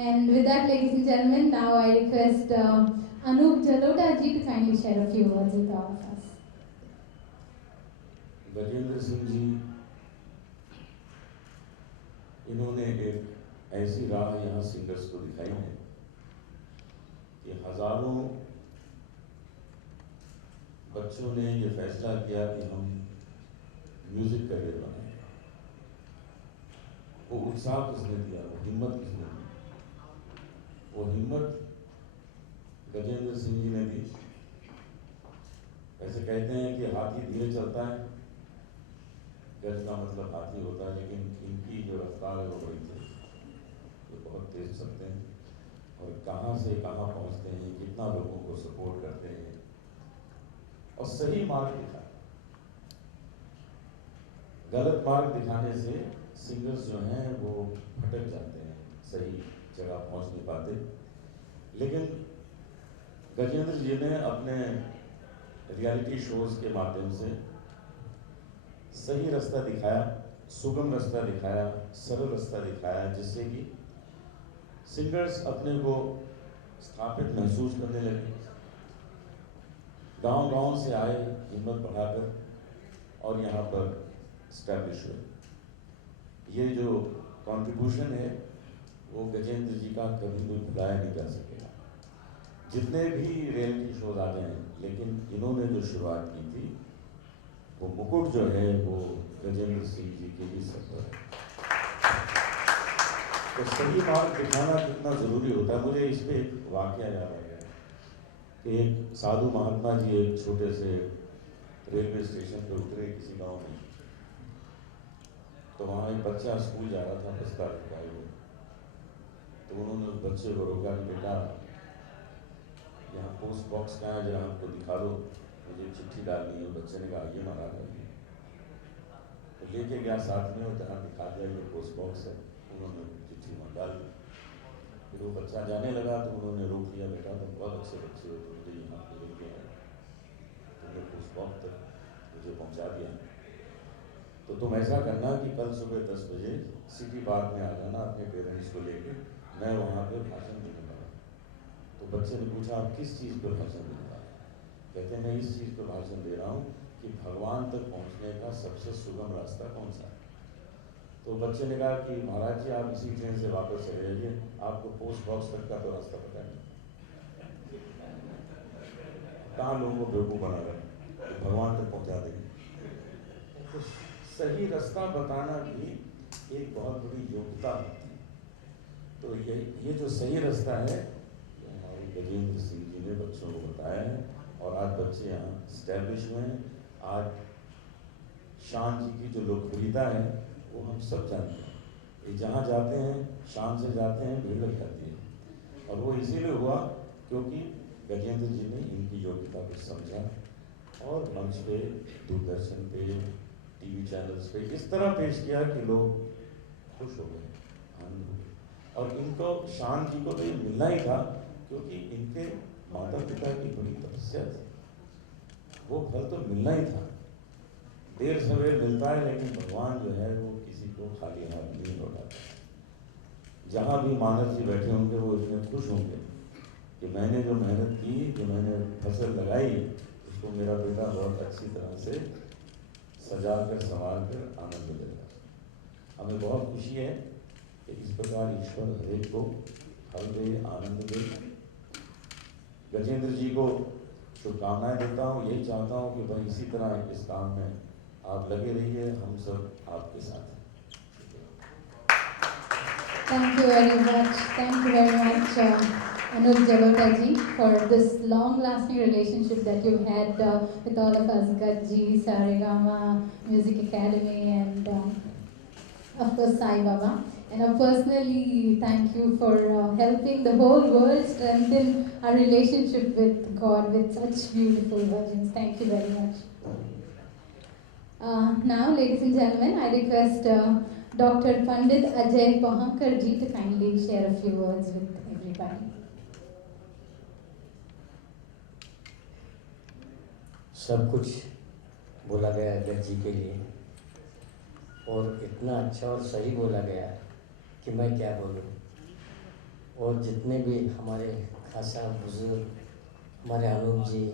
And with that, ladies and gentlemen, now I request Anup Jalota ji to kindly share a few words with all of us. Gajendra Singh ji, इन्होंने एक ऐसी राह यहाँ singers को दिखाई है कि हजारों बच्चों ने ये फैसला किया कि हम म्यूजिक करियर बनाएं। वो उत्साह किसने दिया, वो हिम्मत किसने दी? वो हिम्मत गजेंद्र सिंह जी ने दी। ऐसे कहते हैं कि हाथी धीरे चलता है, गज का मतलब हाथी होता है, लेकिन इनकी जो रफ्तार है वो बड़ी तेज, ये बहुत तेज चलते हैं और कहाँ से कहाँ पहुँचते हैं, कितना लोगों को सपोर्ट करते हैं और सही मार्ग दिखाते। गलत मार्ग दिखाने से सिंगर्स जो हैं वो भटक जाते हैं, सही जगह पहुँच नहीं पाते। लेकिन गजेंद्र जी ने अपने रियलिटी शोज के माध्यम से सही रास्ता दिखाया, सुगम रास्ता दिखाया, सरल रास्ता दिखाया, जिससे कि सिंगर्स अपने को स्थापित महसूस करने लगे। गांव-गांव से आए हिम्मत बढ़ाकर और यहाँ पर स्टैब्लिश हुए। ये जो कंट्रीब्यूशन है वो गजेंद्र जी का कभी कोई भुलाया नहीं जा सकेगा। जितने भी रियलिटी शोज आ गए हैं, लेकिन इन्होंने जो शुरुआत की थी वो मुकुट जो है वो गजेंद्र सिंह जी के ही सर पर है। तो सही मार्ग दिखाना कितना जरूरी होता है। मुझे इस पे एक वाकया याद आ गया कि एक साधु महात्मा जी एक छोटे से रेलवे स्टेशन पे उतरे किसी गांव में, तो वहाँ एक बच्चा स्कूल जा रहा था, बस्ता लगाए हुए। तो उन्होंने उस बच्चे को रोका कि बेटा, यहाँ पोस्ट बॉक्स कहाँ है, जरा हमको दिखा दो, मुझे चिट्ठी डालनी है। बच्चे ने कहा ये महाराज है। तो लेके गया साथ में और जहाँ दिखा दिया ये पोस्ट बॉक्स है, उन्होंने चिट्ठी वहाँ डाल दी। फिर वो बच्चा जाने लगा तो उन्होंने रोक लिया, बेटा तुम बहुत अच्छे बच्चे हो, तो मुझे यहाँ पे लेके आए, तुमने पोस्ट बॉक्स तक मुझे पहुँचा दिया, तो तुम ऐसा करना कि कल सुबह 10 बजे सिटी पार्क में आ जाना अपने पेरेंट्स को लेके, मैं वहाँ पे भाषण देने वाला। तो बच्चे ने पूछा आप किस चीज़ पर भाषण देने वाले? कहते हैं मैं इस चीज़ पर भाषण दे रहा हूँ कि भगवान तक पहुँचने का सबसे सुगम रास्ता कौन सा है। तो बच्चे ने कहा कि महाराज जी आप इसी ट्रेन से वापस चले जाइए, आपको पोस्ट बॉक्स तक का तो रास्ता पता नहीं। कहाँ लोगों को बेवकूफ़ बना रहे, भगवान तक पहुँचा देंगे। तो सही रास्ता बताना भी एक बहुत बड़ी योग्यता होती है। तो ये जो सही रास्ता है हमारे गजेंद्र सिंह जी ने बच्चों को बताया है और आज बच्चे यहाँ स्टैब्लिश हुए हैं। आज शान जी की जो लोकप्रियता है वो हम सब जानते हैं। ये जहाँ जाते हैं शान से जाते हैं, भीड़ लग जाती है। और वो इसीलिए हुआ क्योंकि गजेंद्र जी ने इनकी योग्यता को समझा और मंच पे, दूरदर्शन पे, टीवी चैनल्स पे इस तरह पेश किया कि लोग खुश हो गए, आनंद हो गए। और इनको शान जी को तो ये मिलना ही था क्योंकि इनके माता पिता की बड़ी तपस्या थी, वो फल तो मिलना ही था। देर सवेर मिलता है लेकिन भगवान जो है वो किसी को खाली हाथ नहीं लौटाता। जहाँ भी मानव जी बैठे होंगे वो इतने खुश होंगे कि मैंने जो मेहनत की, जो मैंने फसल लगाई, उसको मेरा बेटा बहुत अच्छी तरह से सजा कर संवार कर आनंद लेगा। हमें बहुत खुशी है कि इस प्रकार ईश्वर हरेक को फल दे, आनंद दे। गजेंद्र जी को शुभकामनाएं देता हूँ, यही चाहता हूँ कि भाई इसी तरह इस काम में आप लगे रहिए, हम सब आपके साथ हैं। Thank you very much. Thank you very much, Anup Jalota ji, for this long-lasting relationship that you had with all of us, Gajji, Saregama, Music Academy, and of course Sai Baba. And personally, thank you for helping the whole world strengthen our relationship with God with such beautiful virgins. Thank you very much. Now, ladies and gentlemen, I request Dr. Pandit Ajay Pahankar ji to kindly share a few words with everybody. सब कुछ बोला गया है गज जी के लिए और इतना अच्छा और सही बोला गया है कि मैं क्या बोलूँ। और जितने भी हमारे खासा बुजुर्ग, हमारे अनूप जी,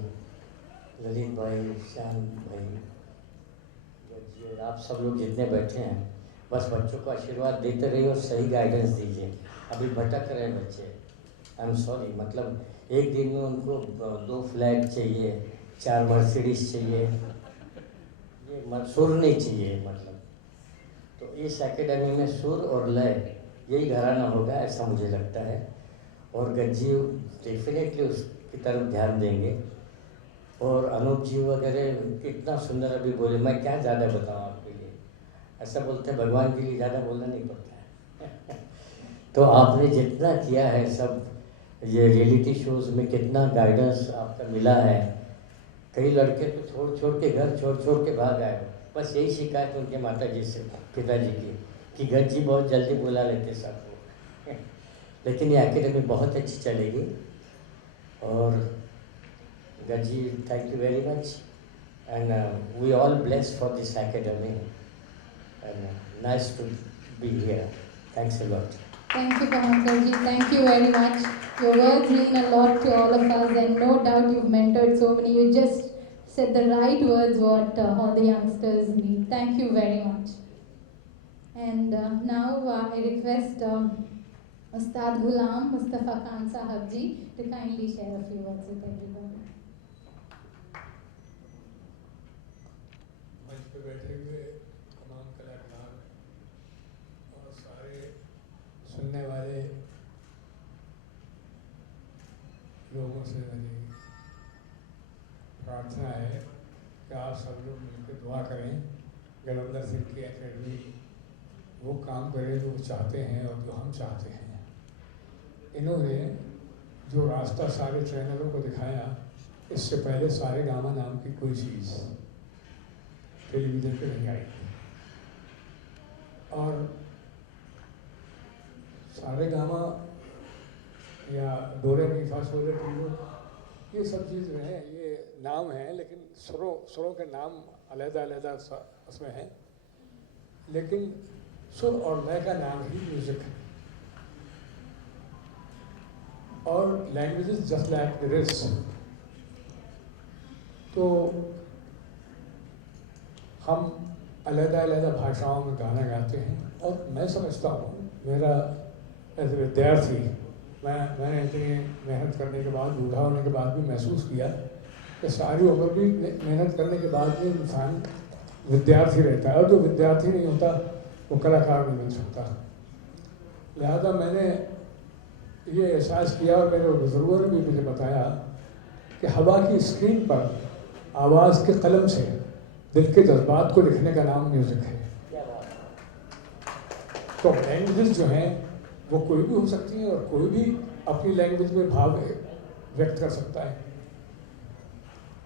ललित भाई, श्याम भाई, जी, और आप सब लोग जितने बैठे हैं, बस बच्चों को आशीर्वाद देते रहिए और सही गाइडेंस दीजिए। अभी भटक रहे बच्चे, आई एम सॉरी, मतलब एक दिन में उनको 2 फ्लैट चाहिए, 4 मर्सिडीज चाहिए, ये सुर नहीं चाहिए मतलब। तो इस एकेडमी में सुर और लय यही घराना होगा, ऐसा मुझे लगता है। और गज्जी डेफिनेटली उसकी तरफ ध्यान देंगे। और अनूप जी वगैरह कितना सुंदर अभी बोले, मैं क्या ज़्यादा बताऊँ आपके लिए। ऐसा बोलते हैं भगवान के लिए ज़्यादा बोलना नहीं पड़ता है। तो आपने जितना किया है सब, ये रियलिटी शोज़ में कितना गाइडेंस आपका मिला है। कई लड़के तो छोड़ के घर छोड़ के भाग आए। बस यही शिकायत उनके माता जी से, पिताजी की, कि गज्जी बहुत जल्दी बुला लेते सबको। लेकिन ये एकेडमी बहुत अच्छी चलेगी। और Gajji, thank you very much, and we all blessed for this academy, and nice to be here. Thanks a lot. Thank you, Pankaj ji. Thank you very much. Your words mean a lot to all of us, and no doubt you've mentored so many. You just said the right words what all the youngsters need. Thank you very much. And now I request Ustad Ghulam Mustafa Khan Sahab ji to kindly share a few words with everybody. मंच पे बैठे हुए तमाम कलाकार और सारे सुनने वाले लोगों से मेरी प्रार्थना है कि आप सब लोग मिलकर दुआ करें। गलंदर सिंह की एकेडमी वो काम करे जो वो चाहते हैं और जो हम चाहते हैं। इन्होंने जो रास्ता सारे चैनलों को दिखाया, इससे पहले सारे गामा नाम की कोई चीज़ टेलीविज़न पे नहीं आई। और सारे गामा या डोरे मी फा सोले टीलो, ये सब चीज़ जो है ये नाम हैं, लेकिन सुरों के नाम अलग-अलग उसमें हैं, लेकिन सुर और लय का नाम ही म्यूज़िक है। और लैंग्वेजेस जस्ट लाइक लिरिक्स। तो हम अलग-अलग भाषाओं में गाना गाते हैं। और मैं समझता हूँ, मेरा एज ए विद्यार्थी, मैंने इतनी मेहनत करने के बाद, बूढ़ा होने के बाद भी महसूस किया कि सारी उम्र भी मेहनत करने के बाद भी इंसान विद्यार्थी रहता है, और जो विद्यार्थी नहीं होता वो कलाकार नहीं बन सकता। लिहाजा मैंने ये एहसास किया, और मेरे बुजुर्गों ने भी मुझे बताया कि हवा की स्क्रीन पर आवाज़ के कलम से दिल के जज्बात को लिखने का नाम म्यूज़िक है। तो लैंग्वेज जो हैं वो कोई भी हो सकती है, और कोई भी अपनी लैंग्वेज में भाव व्यक्त कर सकता है।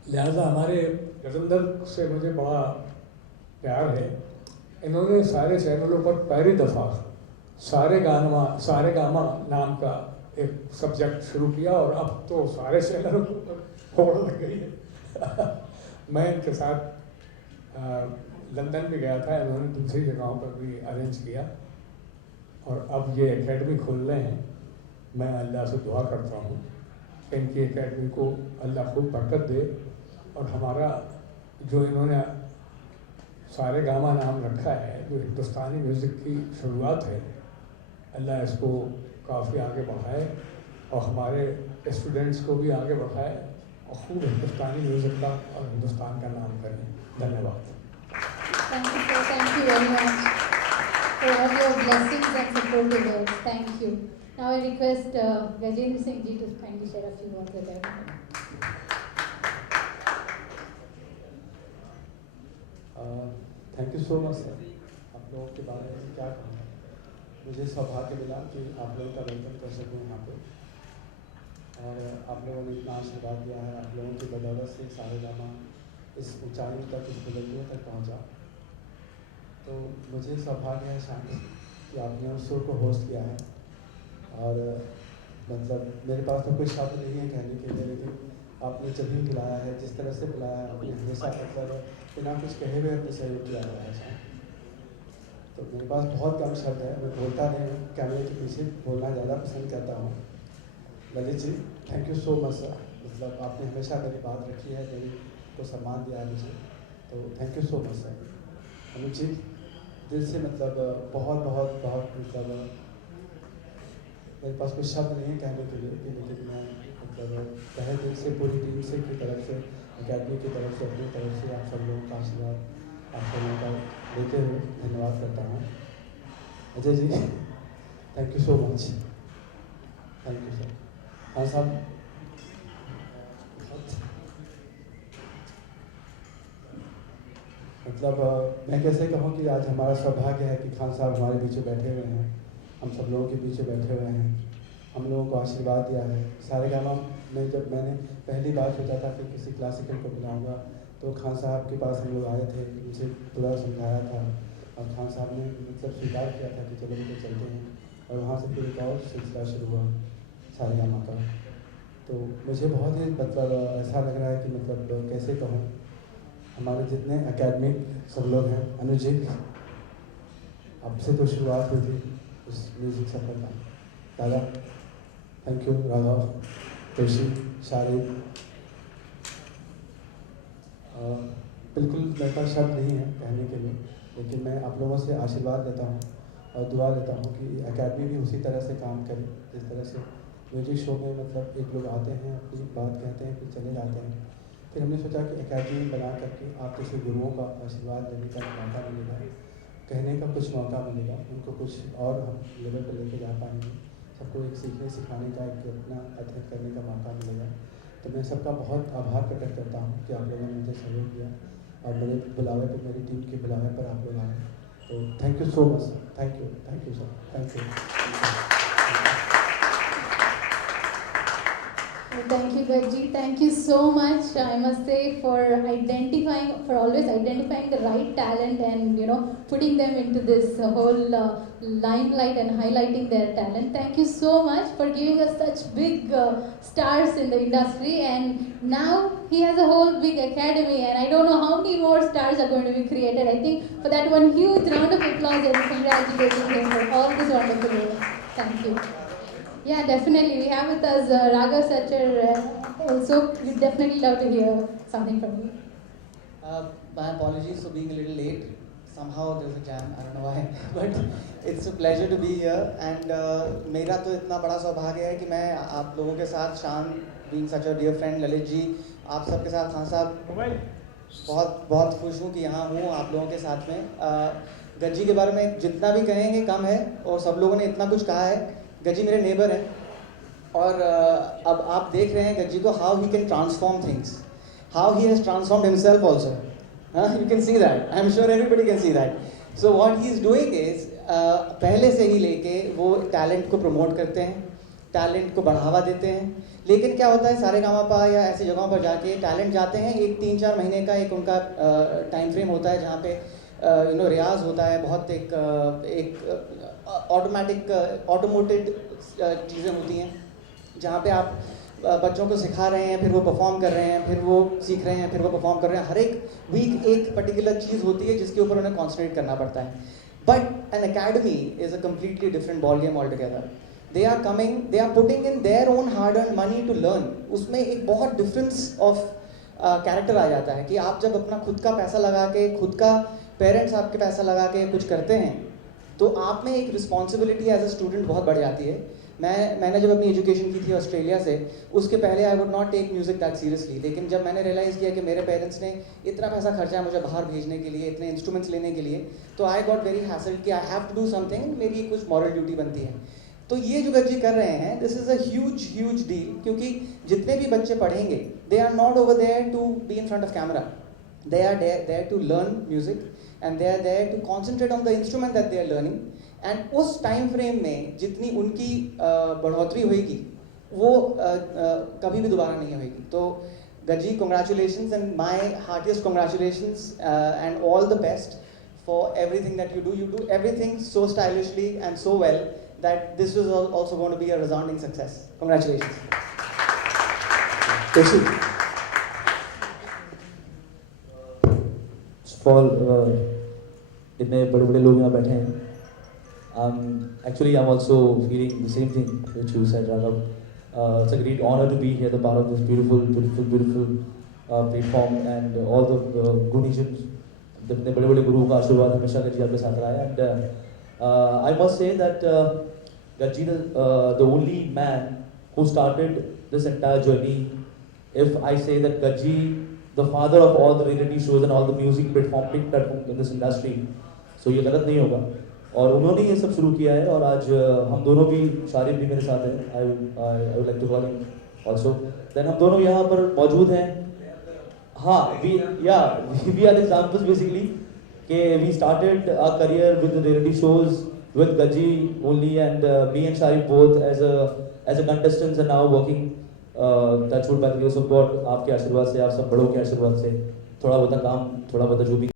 लिहाजा हमारे गजेंद्र से मुझे बड़ा प्यार है। इन्होंने सारे चैनलों पर पहली दफ़ा सारे गामा नाम का एक सब्जेक्ट शुरू किया, और अब तो सारे चैनलों पर होड़ लग गई है। मैं इनके साथ लंदन भी गया था, इन्होंने दूसरी जगहों पर भी अरेंज किया, और अब ये एकेडमी खोल रहे हैं। मैं अल्लाह से दुआ करता हूँ कि इनकी एकेडमी को अल्लाह खूब बरकत दे, और हमारा जो इन्होंने सारे गामा नाम रखा है, जो हिंदुस्तानी म्यूज़िक की शुरुआत है, अल्लाह इसको काफ़ी आगे बढ़ाए और हमारे स्टूडेंट्स को भी आगे बढ़ाए, और खूब हिंदुस्तानी म्यूज़िक का और हिंदुस्तान का नाम करें। धन्यवाद। Thank you, sir. Thank you very much for all your blessings and supportive words. Thank you. Now I request Gajendra Singh ji to kindly share a few words with everyone. Thank you so much sir. आप लोगों के बारे में क्या कहूँ, मुझे सौभाग्य मिला कि आप लोगों का वेलकम कर सकूँ यहाँ पे, और आप लोगों ने इतना आशीर्वाद दिया है। आप लोगों की बदौलत से सारे गामा इस ऊंचाइयों तक, इस बुलंदियों तक पहुँचा। तो मुझे सौभाग्य है शांति कि आपने उस शो को होस्ट किया है, और मतलब मेरे पास तो कोई शब्द नहीं है कहने के लिए, लेकिन आपने जब भी बुलाया है, जिस तरह से बुलाया है, आपने हमेशा मतलब बिना कुछ कहे हुए अपने सहयोग किया हुआ है। तो मेरे पास बहुत कम शब्द है, मैं बोलता नहीं हूँ, कैमरे के पीछे बोलना ज़्यादा पसंद करता हूँ। Lalit ji, thank you so much sir, मतलब आपने हमेशा मेरी बात रखी है, मेरी को सम्मान दिया है मुझे, तो thank you so much sir. Anuj ji, दिल से मतलब बहुत बहुत बहुत मतलब मेरे पास कोई शब्द नहीं है कहने के लिए, लेकिन मैं मतलब तहे दिल से पूरी टीम से की तरफ से, अकेडमी की तरफ से, अपनी तरफ से आप सब लोगों का आशीर्वाद, आप सब लोगों का लेते हुए धन्यवाद करता हूँ। Ajay ji, thank you so much, thank you sir. हाँ साहब, मतलब मैं कैसे कहूँ कि आज हमारा सौभाग्य है कि खान साहब हमारे बीच में बैठे हुए हैं, हम सब लोगों के बीच में बैठे हुए हैं, हम लोगों को आशीर्वाद दिया है। सारेगामा में जब मैंने पहली बार सोचा था कि किसी क्लासिकल को बुलाऊंगा, तो खान साहब के पास हम लोग आए थे, उनसे पूरा समझाया था, और खान साहब ने मतलब स्वीकार किया था कि चलो लेके चलते हैं, और वहाँ से फिर एक और सिलसिला शुरू हुआ सारेगामा का। तो मुझे बहुत ही मतलब ऐसा लग रहा है कि मतलब कैसे कहूँ, हमारे जितने एकेडमिक सब लोग हैं, अनुज जी आपसे तो शुरुआत हुई थी उस म्यूज़िक सफ़र का, दादा थैंक यू, राघव, तुलसी, शारिद, बिल्कुल मेरे पास शब्द नहीं है कहने के लिए, लेकिन मैं आप लोगों से आशीर्वाद लेता हूँ और दुआ लेता हूँ कि एकेडमी भी उसी तरह से काम करे जिस तरह से म्यूजिक शो में मतलब एक लोग आते हैं, अपनी बात कहते हैं, फिर चले जाते हैं। फिर हमने सोचा कि एकेडमी बना करके आप जैसे गुरुओं का आशीर्वाद लेने का मौका मिलेगा, कहने का कुछ मौका मिलेगा, उनको कुछ और हम लेवल पर लेके जा पाएंगे, सबको एक सीखने सिखाने का एक अपना अध्ययन करने का मौका मिलेगा। तो मैं सबका बहुत आभार प्रकट करता हूँ कि आप लोगों ने मुझे सहयोग किया और मेरे बुलावे पर, मेरी टीम के बुलावे पर आप लोग आए, तो thank you so much sir, thank you sir, thank you. Thank you, Gajji. Thank you so much, I must say, for always identifying the right talent and, you know, putting them into this whole limelight and highlighting their talent. Thank you so much for giving us such big stars in the industry, and now he has a whole big academy, and I don't know how many more stars are going to be created. I think for that, one huge round of applause and congratulations him for all this wonderful work. Thank you. Yeah, definitely. We have with us Raghav Sachar also. We'd definitely love to hear something from you. My apologies for being a little late. Somehow there's a jam, I don't know why. But it's a pleasure to be here. And मेरा तो इतना बड़ा सौभाग्य है कि मैं आप लोगों के साथ, शान being such a dear friend, Lalit ji, आप सबके साथ, खान साहब, बहुत खुश हूँ कि यहाँ हूँ आप लोगों के साथ में। गज्जी के बारे में जितना भी कहेंगे कम है, और सब लोगों ने इतना कुछ कहा है। गज्जी मेरे नेबर हैं, और अब आप देख रहे हैं गज्जी को, how he can transform things, how he has transformed himself also. You can see that, I am sure everybody can see that. So what he is doing is, पहले से ही लेके वो टैलेंट को प्रमोट करते हैं, टैलेंट को बढ़ावा देते हैं। लेकिन क्या होता है, सारेगामापा या ऐसी जगहों पर जाके टैलेंट जाते हैं, एक 3-4 महीने का एक उनका टाइम फ्रेम होता है, जहाँ पे रियाज होता है, बहुत एक ऑटोमेटेड चीज़ें होती हैं, जहाँ पे आप बच्चों को सिखा रहे हैं, फिर वो परफॉर्म कर रहे हैं, फिर वो सीख रहे हैं, फिर वो परफॉर्म कर रहे हैं। हर एक वीक एक पर्टिकुलर चीज़ होती है जिसके ऊपर उन्हें कॉन्सेंट्रेट करना पड़ता है। But an academy is a completely different ball game all together. They are putting in their own hard earn money to learn. उसमें एक बहुत डिफरेंस ऑफ कैरेक्टर आ जाता है कि आप जब अपना खुद का पैसा लगा के, खुद का पेरेंट्स आपके पैसा लगा के कुछ करते हैं, तो आप में एक रिस्पॉन्सिबिलिटी एज अ स्टूडेंट बहुत बढ़ जाती है। मैंने जब अपनी एजुकेशन की थी ऑस्ट्रेलिया से, उसके पहले I would not take music that seriously. लेकिन जब मैंने रियलाइज़ किया कि मेरे पेरेंट्स ने इतना पैसा खर्चा है मुझे बाहर भेजने के लिए, इतने इंस्ट्रूमेंट्स लेने के लिए, तो आई गॉट वेरी हैसल्ड कि I have to do something, मेरी कुछ मॉरल ड्यूटी बनती है। तो ये जो गज्जी कर रहे हैं, this is a huge deal, क्योंकि जितने भी बच्चे पढ़ेंगे, they are not over there to be in front of camera, they are there to learn music, and they are there to concentrate on the instrument that they are learning. And उस time frame में जितनी उनकी बढ़ोतरी होगी, वो कभी भी दोबारा नहीं होगी। तो Gajji, congratulations, and my heartiest congratulations, and all the best for everything that you do. You do everything so stylishly and so well that this is also going to be a resounding success. Congratulations. First of all, इतने बड़े बड़े लोग यहाँ बैठे हैं. Actually, I'm also feeling the same thing which you said, Raghav. It's a great honor to be here, the part of this beautiful platform, and all the Gunijans. इतने बड़े बड़े गुरुओं का आशीर्वाद हमेशा गज्जी आपके साथ रहा है. And I must say that Gajji, the only man who started this entire journey. If I say that Gajji, the father of all the reality shows and all the music platform in this industry, so ये गलत नहीं होगा. और उन्होंने ये सब शुरू किया है और आज हम दोनों भी, शारिब भी मेरे साथ हैं, I would like to call him also. Then हम दोनों यहाँ पर मौजूद हैं. हाँ, we are the examples basically कि we started our career with the reality shows with Gajji only, and me and Sharif both as a contestants and now working touchwood by the grace of God, आपके आशीर्वाद से, आप सब बड़ों के आशीर्वाद से थोड़ा बहुत काम, थोड़ा बहुत जो भी